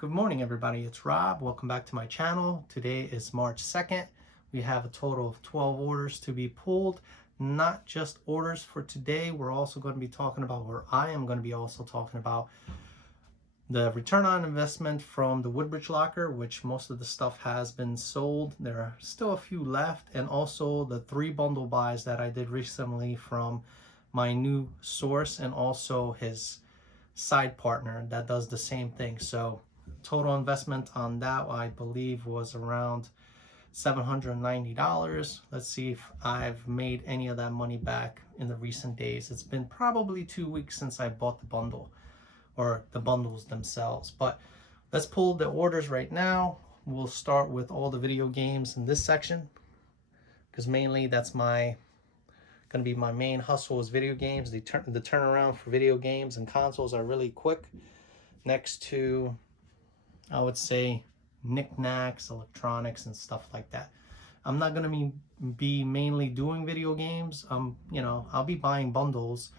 Good morning, everybody. It's Rob. Welcome back to my channel. Today is March 2nd. We have a total of 12 orders to be pulled. Not just orders for today. We're also going to be talking about, or I am going to be also talking about, the return on investment from the Woodbridge locker, which most of the stuff has been sold. There are still a few left, and also the 3 bundle buys that I did recently from my new source and also his side partner that does the same thing. So total investment on that, I believe, was around $790. Let's see if I've made any of that money back in the recent days. It's been probably 2 weeks since I bought the bundle, or the bundles themselves. But let's pull the orders right now. We'll start with all the video games in this section, because mainly that's gonna be my main hustle is video games. The turnaround for video games and consoles are really quick. Next to, I would say, knickknacks, electronics, and stuff like that. I'm not gonna be mainly doing video games. I'll be buying bundles,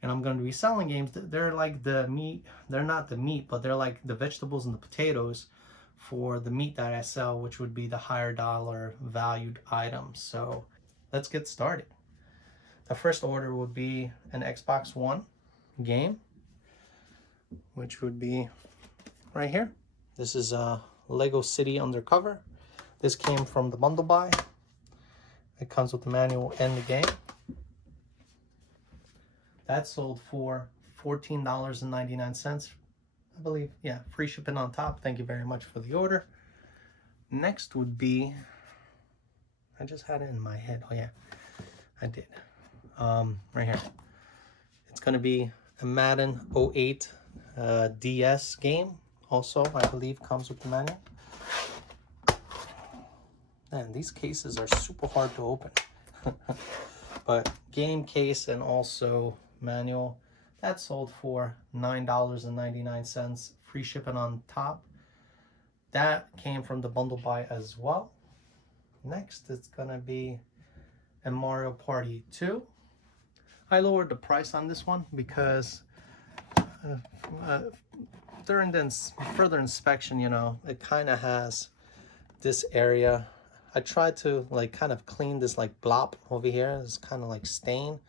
and I'm gonna be selling games. They're like the meat. They're not the meat, but they're like the vegetables and the potatoes for the meat that I sell, which would be the higher dollar valued items. So let's get started. The first order would be an Xbox One game, which would be right here. This is Lego City Undercover. This came from the bundle buy. It comes with the manual and the game. That sold for $14.99, I believe. Yeah, free shipping on top. Thank you very much for the order. Next would be, I just had it in my head. Oh yeah, I did. Right here. It's going to be a Madden 08 DS game. Also, I believe comes with the manual. Man, these cases are super hard to open. But game case and also manual, that sold for $9.99, free shipping on top. That came from the bundle buy as well. Next, it's gonna be a Mario Party 2. I lowered the price on this one because during the further inspection, it kind of has this area. I tried to kind of clean this blop over here. It's kind of like stain,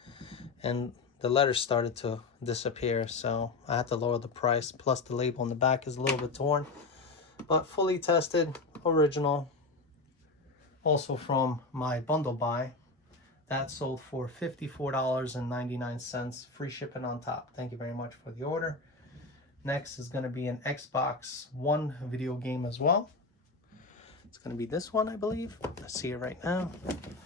and the letters started to disappear, so I had to lower the price. Plus the label on the back is a little bit torn, but fully tested, original. Also from my bundle buy, that sold for $54.99, free shipping on top. Thank you very much for the order. Next is going to be an Xbox One video game as well. It's going to be this one, I believe. I see it right now.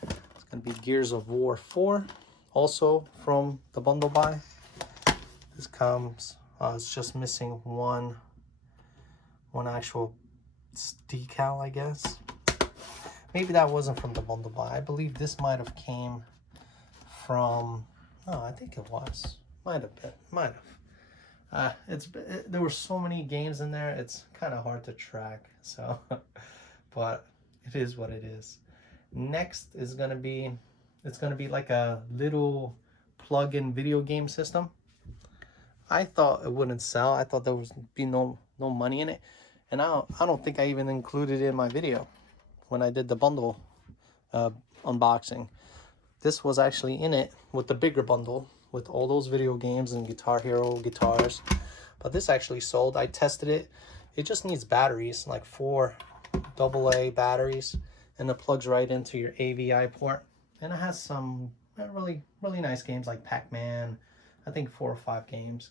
It's going to be Gears of War 4, also from the bundle buy. This comes, it's just missing one actual decal, I guess. Maybe that wasn't from the bundle buy. I believe this might have came from, no, I think it was. Might have been, might have. There were so many games in there, it's kind of hard to track, so, but it is what it is. Next is going to be, it's going to be like a little plug-in video game system. I thought it wouldn't sell. I thought there was be no money in it, and I don't think I even included it in my video when I did the bundle unboxing. This was actually in it with the bigger bundle with all those video games and Guitar Hero guitars, but this actually sold. I tested it. It just needs batteries, like 4 AA batteries, and it plugs right into your AVI port, and it has some really nice games like Pac-Man. I think 4 or 5 games.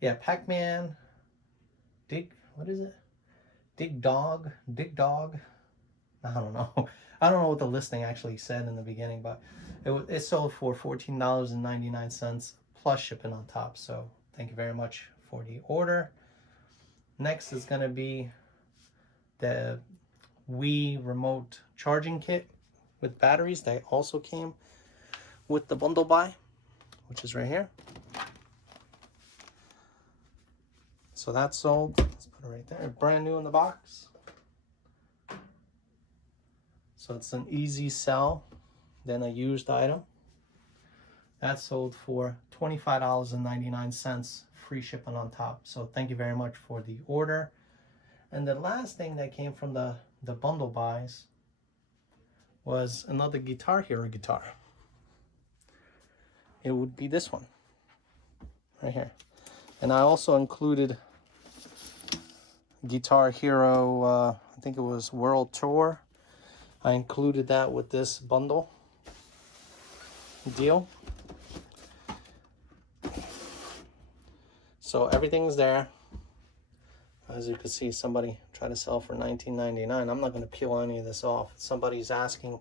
Yeah, Pac-Man, what is it? Dig Dog. I don't know. I don't know what the listing actually said in the beginning, but it sold for $14.99 plus shipping on top. So thank you very much for the order. Next is going to be the Wii Remote Charging Kit with batteries that also came with the bundle buy, which is right here. So that sold. Let's put it right there. Brand new in the box. So it's an easy sell, then a used item. That sold for $25.99, free shipping on top. So thank you very much for the order. And the last thing that came from the bundle buys was another Guitar Hero guitar. It would be this one right here. And I also included Guitar Hero, I think it was World Tour. I included that with this bundle deal. So everything's there. As you can see, somebody tried to sell for $19.99. I'm not going to peel any of this off. Somebody's asking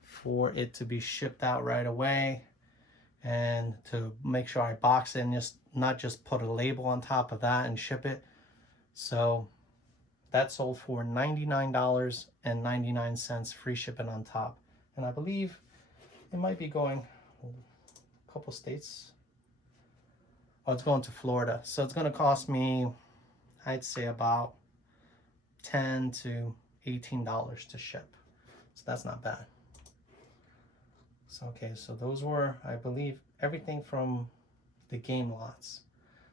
for it to be shipped out right away and to make sure I box it and not just put a label on top of that and ship it. So that sold for $99.99, free shipping on top. And I believe it might be going a couple states. Oh, it's going to Florida. So it's going to cost me, I'd say, about $10 to $18 to ship. So that's not bad. So, okay, so those were, I believe, everything from the game lots.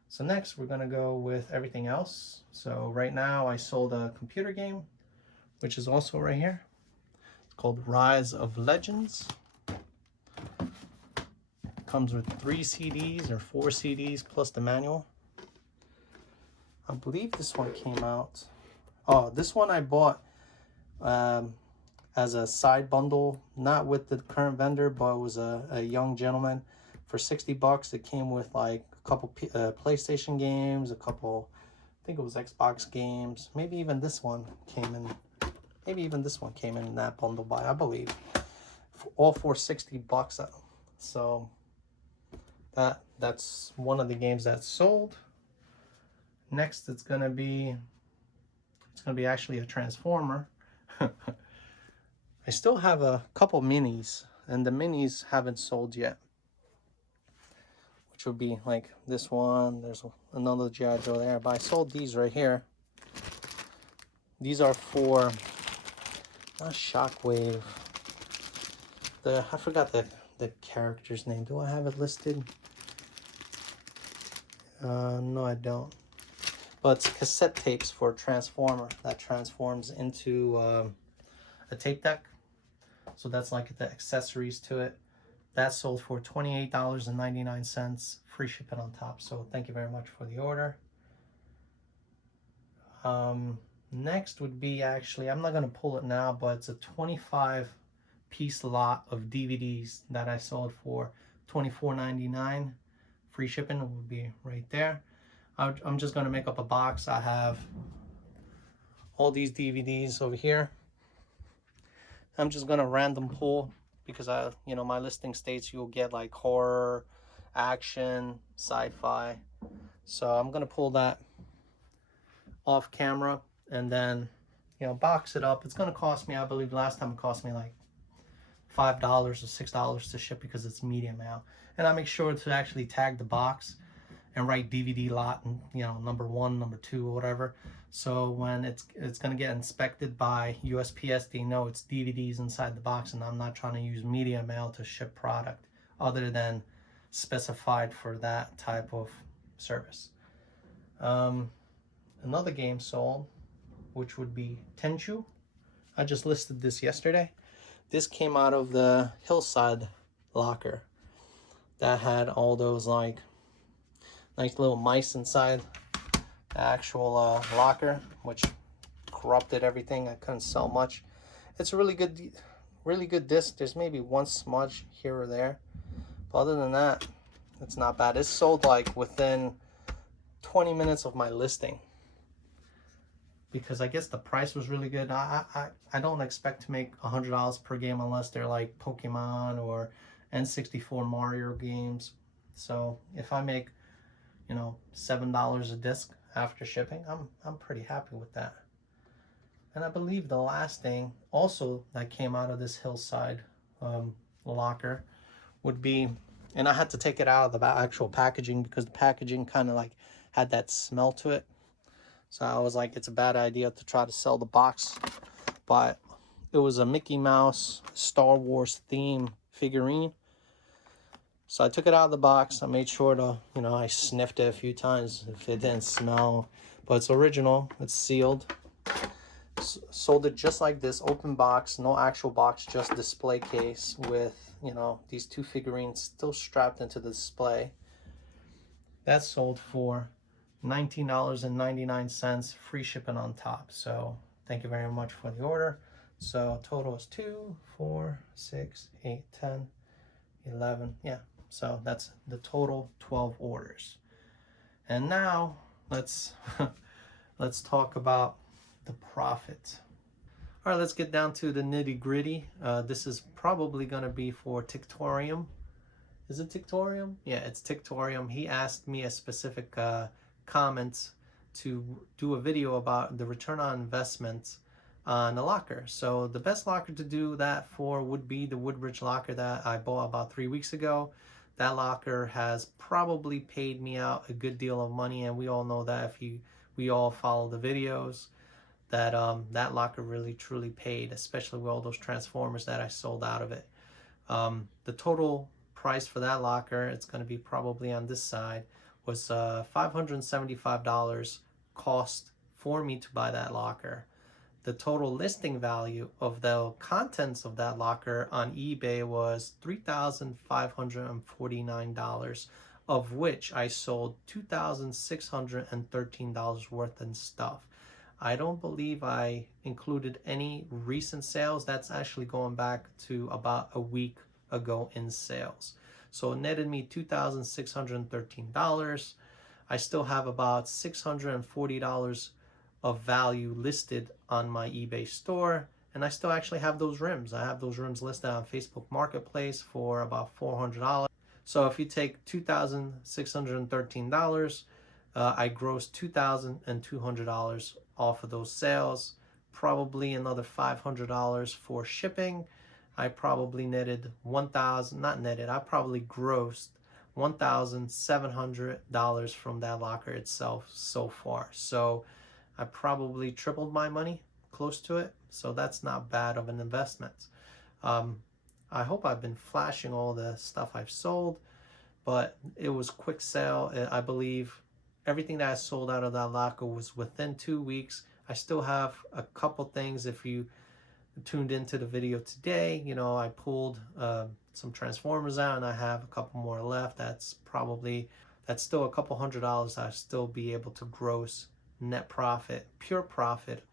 So next, we're going to go with everything else. So right now, I sold a computer game, which is also right here. It's called Rise of Legends. Comes with 3 CDs or 4 CDs plus the manual. I believe this one came out. Oh, this one I bought as a side bundle, not with the current vendor, but it was a young gentleman for $60. It came with like a couple PlayStation games, a couple, I think it was Xbox games. Maybe even this one came in. Maybe even this one came in that bundle buy, I believe. All for $60. So that's one of the games that's sold. Next, it's gonna be actually a Transformer. I still have a couple minis, and the minis haven't sold yet. Which would be like this one. There's another G.I. Joe there, but I sold these right here. These are for not Shockwave. I forgot the character's name. Do I have it listed? No, I don't. But it's cassette tapes for Transformer that transforms into a tape deck. So that's like the accessories to it. That sold for $28.99, free shipping on top. So thank you very much for the order. Next would be, actually, I'm not going to pull it now, but it's a 25-piece lot of DVDs that I sold for $24.99. Free shipping will be right there. I'm just going to make up a box. I have all these DVDs over here. I'm just going to random pull because my listing states you'll get like horror, action, sci-fi. So I'm going to pull that off camera and then, box it up. It's going to cost me, I believe last time it cost me like $5 or $6 to ship because it's medium out. And I make sure to actually tag the box and write DVD lot and number 1, number 2, or whatever. So when it's going to get inspected by USPS, they know it's DVDs inside the box, and I'm not trying to use media mail to ship product other than specified for that type of service. Another game sold, which would be Tenchu. I just listed this yesterday. This came out of the Hillside locker that had all those like nice little mice inside the actual locker, which corrupted everything. I couldn't sell much. It's a really good disc. There's maybe one smudge here or there, but other than that, it's not bad. It's sold like within 20 minutes of my listing because I guess the price was really good. I don't expect to make $100 per game unless they're like Pokemon or N64 Mario games. So if I make $7 a disc after shipping, I'm pretty happy with that. And I believe the last thing also that came out of this Hillside locker would be, and I had to take it out of the actual packaging because the packaging kind of like had that smell to it. So I was like, it's a bad idea to try to sell the box. But it was a Mickey Mouse Star Wars theme figurine. So I took it out of the box. I made sure to, I sniffed it a few times if it didn't smell. but it's original. It's sealed. Sold it just like this, open box, no actual box, just display case with, you know, these two figurines still strapped into the display. That's sold for $19.99, free shipping on top. So thank you very much for the order. So total is 2, 4, 6, 8, 10, 11. Yeah, so that's the total 12 orders. And now let's let's talk about the profit. All right, let's get down to the nitty gritty. This is probably going to be for Tictorium. Is it Tictorium? Yeah, it's Tictorium. He asked me a specific comment to do a video about the return on investment on the locker. So the best locker to do that for would be the Woodbridge locker that I bought about 3 weeks ago. That locker has probably paid me out a good deal of money, and we all know that if we all follow the videos, that that locker really truly paid, especially with all those Transformers that I sold out of it. The total price for that locker, it's going to be probably on this side, was $575 cost for me to buy that locker. The total listing value of the contents of that locker on eBay was $3,549, of which I sold $2,613 worth in stuff. I don't believe I included any recent sales. That's actually going back to about a week ago in sales. So it netted me $2,613. I still have about $640 of value listed on my eBay store, and I still actually have those rims. I have those rims listed on Facebook Marketplace for about $400. So if you take $2,613, I grossed $2,200 off of those sales, probably another $500 for shipping. I probably netted I probably grossed $1,700 from that locker itself so far. So I probably tripled my money, close to it. So that's not bad of an investment. I hope I've been flashing all the stuff I've sold, but it was quick sale. I believe everything that I sold out of that locker was within 2 weeks. I still have a couple things. If you tuned into the video today, you know, I pulled some Transformers out, and I have a couple more left. That's still a couple $100 I'll still be able to gross net profit, pure profit,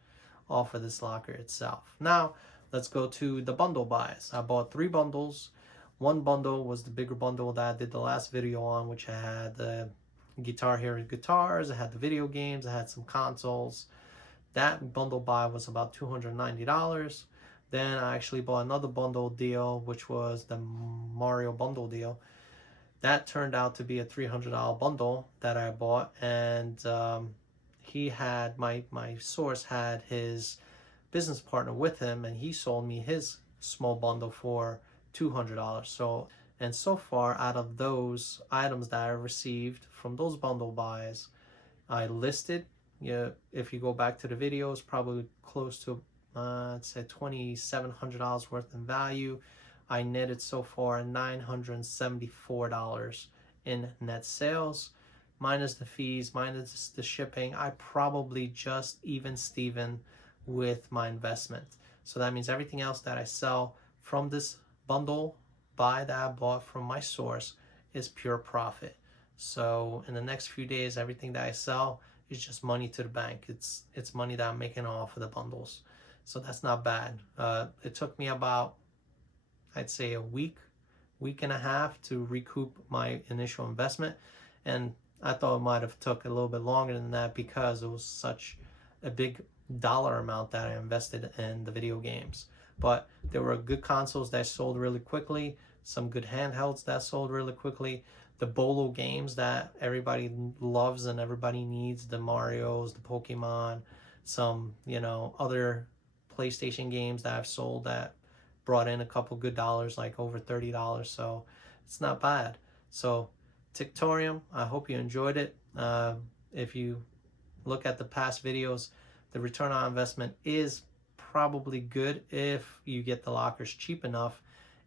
off of this locker itself. Now let's go to the bundle buys. I bought 3 bundles. One bundle was the bigger bundle that I did the last video on, which I had the Guitar Hero guitars, I had the video games, I had some consoles. That bundle buy was about $290. Then I actually bought another bundle deal, which was the Mario bundle deal. That turned out to be a $300 bundle that I bought, and he had my source had his business partner with him, and he sold me his small bundle for $200. So far, out of those items that I received from those bundle buys, I listed, if you go back to the videos, probably close to let's say $2,700 worth in value. I netted so far $974 in net sales, minus the fees, minus the shipping. I probably just even Steven with my investment. So that means everything else that I sell from this bundle buy that I bought from my source is pure profit. So in the next few days, everything that I sell is just money to the bank. It's money that I'm making off of the bundles. So that's not bad. It took me about, I'd say, a week and a half to recoup my initial investment. And I thought it might have took a little bit longer than that because it was such a big dollar amount that I invested in the video games. But there were good consoles that sold really quickly, some good handhelds that sold really quickly, the Bolo games that everybody loves and everybody needs, the Marios, the Pokemon, some, other PlayStation games that I've sold that brought in a couple good dollars, like over $30. So it's not bad. So Tictorium, I hope you enjoyed it. If you look at the past videos, the return on investment is probably good if you get the lockers cheap enough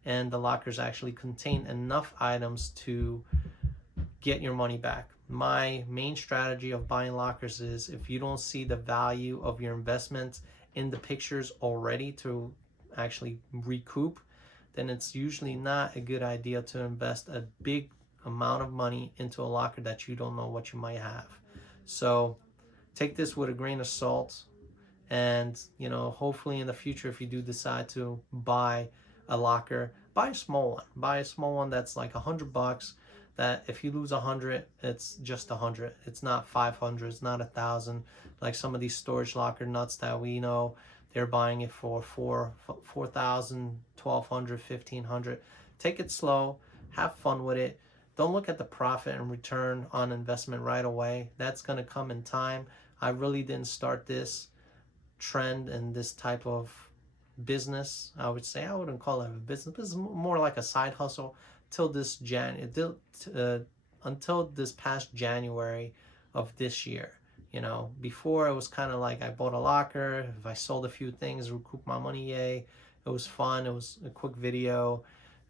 and the lockers actually contain enough items to get your money back. my main strategy of buying lockers is, if you don't see the value of your investments in the pictures already to actually recoup, then it's usually not a good idea to invest a big amount of money into a locker that you don't know what you might have. So take this with a grain of salt, and you know, hopefully in the future, if you do decide to buy a locker, buy a small one. Buy a small one that's like $100, that if you lose 100, it's just 100. It's not 500, it's not 1,000, like some of these storage locker nuts that we know they're buying it for 4,000, 1,200, 1,500. Take it slow, have fun with it. Don't look at the profit and return on investment right away. That's going to come in time. I really didn't start this trend and this type of business. I would say, I wouldn't call it a business. This is more like a side hustle till this until this past January of this year. You know, before it was kind of like I bought a locker, if I sold a few things, recoup my money, yay. It was fun. It was a quick video.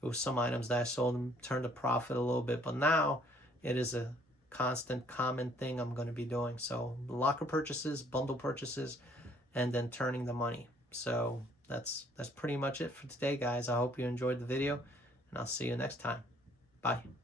It was some items that I sold and turned a profit a little bit. But now it is a constant, common thing I'm going to be doing. So locker purchases, bundle purchases, and then turning the money. So that's pretty much it for today, guys. I hope you enjoyed the video, and I'll see you next time. Bye.